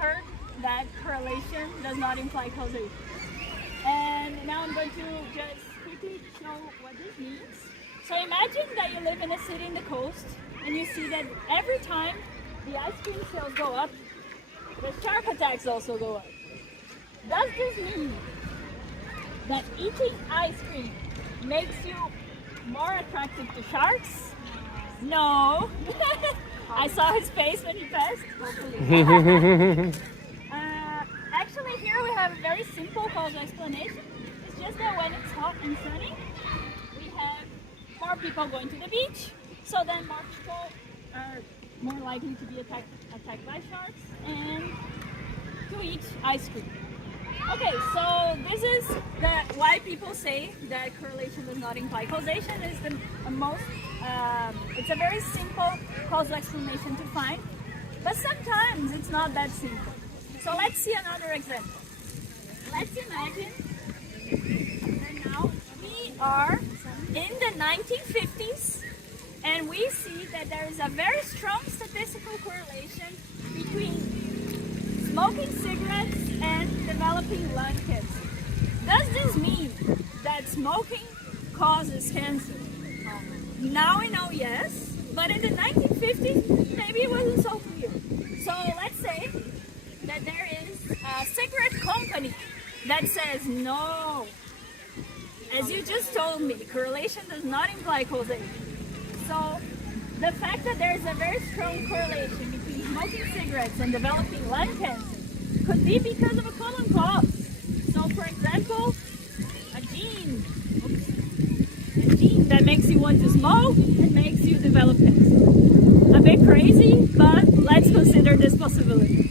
heard that correlation does not imply causation. And now I'm going to just quickly show what this means. So imagine that you live in a city in the coast and you see that every time the ice cream sales go up, the shark attacks also go up. Does this mean that eating ice cream makes you more attractive to sharks? No. I saw his face when he passed. Actually, here we have a very simple causal explanation. It's just that when it's hot and sunny, we have more people going to the beach, so then more people are more likely to be attacked by sharks and to eat ice cream. Okay, so this is why people say that correlation does not imply causation. Is the most, it's a very simple causal explanation to find, but sometimes it's not that simple. So let's see another example. Let's imagine that now we are in the 1950s and we see that there is a very strong statistical correlation between smoking cigarettes and developing lung cancer. Does this mean that smoking causes cancer? Now we know yes, but in the 1950s maybe it wasn't so clear. So let's say that there is a cigarette company that says no. As you just told me, correlation does not imply causation. So the fact that there is a very strong correlation between smoking cigarettes and developing lung cancer could be because of a common cause. So for example, a gene that makes you want to smoke and makes you develop cancer. A bit crazy, but let's consider this possibility.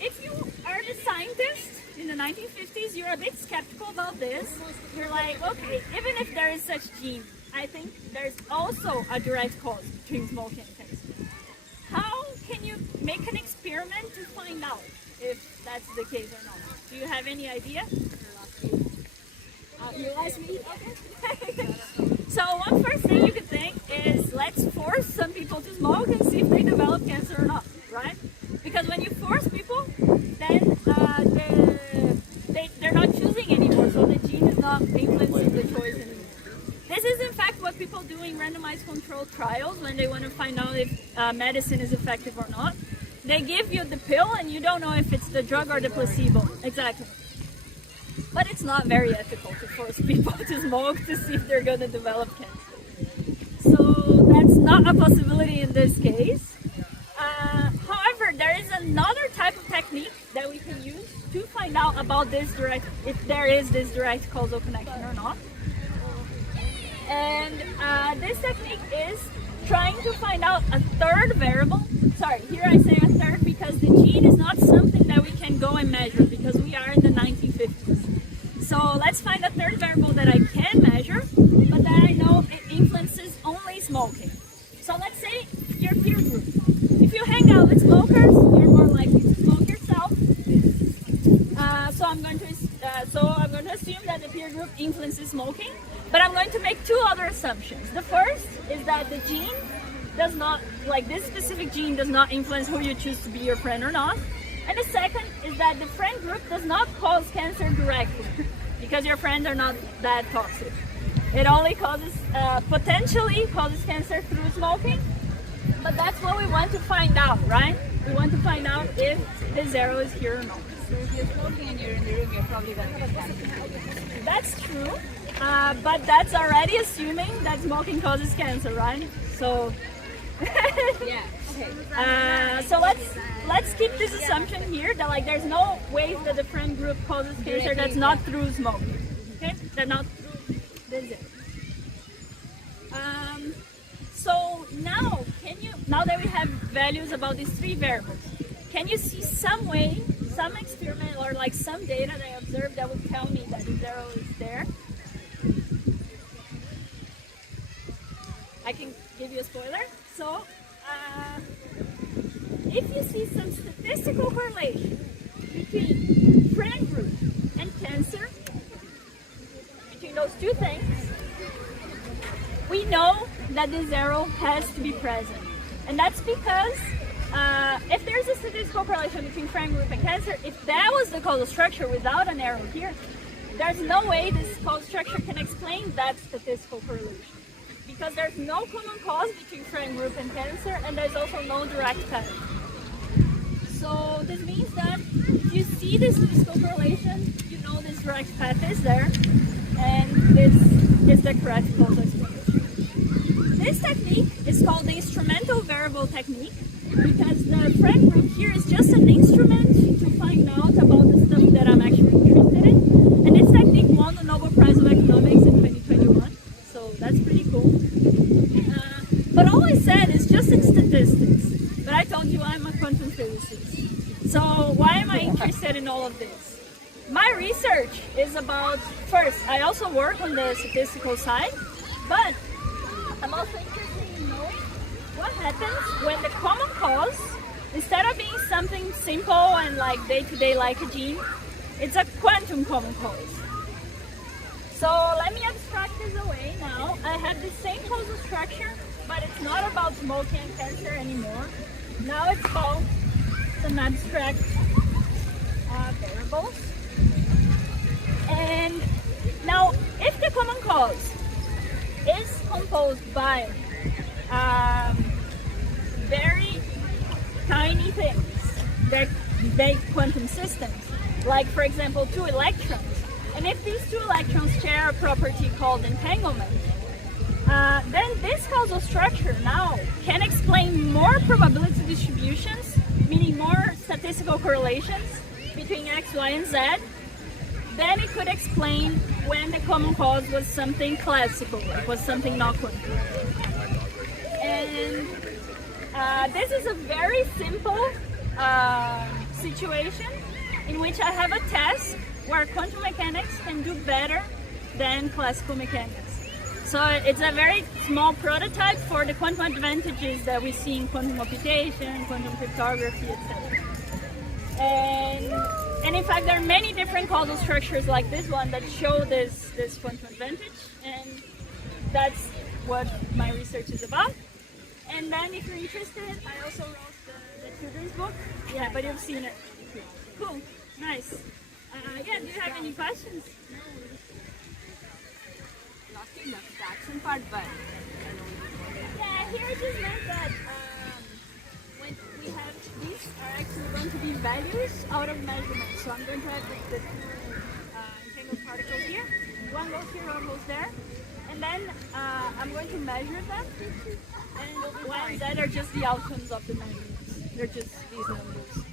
If you are the scientist in the 1950s, you're a bit skeptical about this. You're like, okay, even if there is such gene, I think there's also a direct cause between smoking and cancer. How can you make an experiment to find out if that's the case or not? Do you have any idea? You asked me? Okay. So one first thing you could think is, let's force some people to smoke and see if they develop cancer or not, right? Because when you force people, then they're not choosing anymore, so the gene is not influencing the choice anymore. This is in fact what people do in randomized controlled trials when they want to find out if medicine is effective or not. They give you the pill and you don't know if it's the drug or the placebo. Exactly. But it's not very ethical to force people to smoke to see if they're going to develop cancer. So that's not a possibility in this case. However, there is another type of technique that we can use to find out about this if there is this direct causal connection or not. And this technique is trying to find out a third variable. Sorry, here I say a third because the gene is not something that we can go and measure because we are in the 1950s. So let's find a third variable that I can measure, but that I know it influences only smoking. So let's say your peer group. If you hang out with smokers, you're more likely to smoke yourself. So I'm going to assume that the peer group influences smoking, but I'm going to make two other assumptions. The first is that the gene does not, like this specific gene does not influence who you choose to be your friend or not. And the second is that the friend group does not cause cancer directly because your friends are not that toxic. It only potentially causes cancer through smoking, but that's what we want to find out, right? We want to find out if the zero is here or not. So if you're smoking and you're in the room, you're probably going to get cancer. That's true, but that's already assuming that smoking causes cancer, right? So, yeah. Okay. So let's keep this assumption here that like there's no ways that the friend group causes cancer that's not through smoking. Okay, that's not through the zero. So now that we have values about these three variables, can you see some way, some experiment or like some data that I observed that would tell me that the zero is there? I can give you a spoiler. So if you see some statistical correlation between friend group and cancer, between those two things, we know that the zero has to be present. And that's because statistical correlation between friend group and cancer, if that was the causal structure without an arrow here, there's no way this causal structure can explain that statistical correlation. Because there's no common cause between friend group and cancer, and there's also no direct path. So this means that if you see this statistical correlation, you know this direct path is there, and this is the correct causal explanation. This technique is called the instrumental variable technique, because the friend group here is just an instrument to find out about the stuff that I'm actually interested in. And this technique won the Nobel Prize of Economics in 2021, so that's pretty cool. But all I said is just in statistics, but I told you I'm a quantum physicist. So why am I interested in all of this? My research is about, first, I also work on the statistical side, but I'm also interested in knowing what happens when the common cause, instead of being something simple and like day-to-day like a gene, it's a quantum common cause. So let me abstract this away now. I have the same causal structure, but it's not about smoking and cancer anymore. Now it's about some abstract variables. And now, if the common cause is composed by very tiny things that make quantum systems, like for example 2 electrons, and if these 2 electrons share a property called entanglement, then this causal structure now can explain more probability distributions, meaning more statistical correlations between X, Y, and Z, then it could explain when the common cause was something classical, it was something not quantum. And this is a very simple situation in which I have a test where quantum mechanics can do better than classical mechanics. So it's a very small prototype for the quantum advantages that we see in quantum computation, quantum cryptography, etc. And in fact, there are many different causal structures like this one that show this quantum advantage, and that's what my research is about. And then if you're interested, I also wrote the children's book. Yeah, but you've seen it. Cool, nice. Yeah, do you have any questions? Not in the abstraction part, but Yeah, here it just meant that when we have these are actually going to be values out of measurements. So I'm going to have the 2 entangled particles here. One goes here, one goes there. And then I'm going to measure them. And Y and Z are just the outcomes of the measurements. They're just these numbers.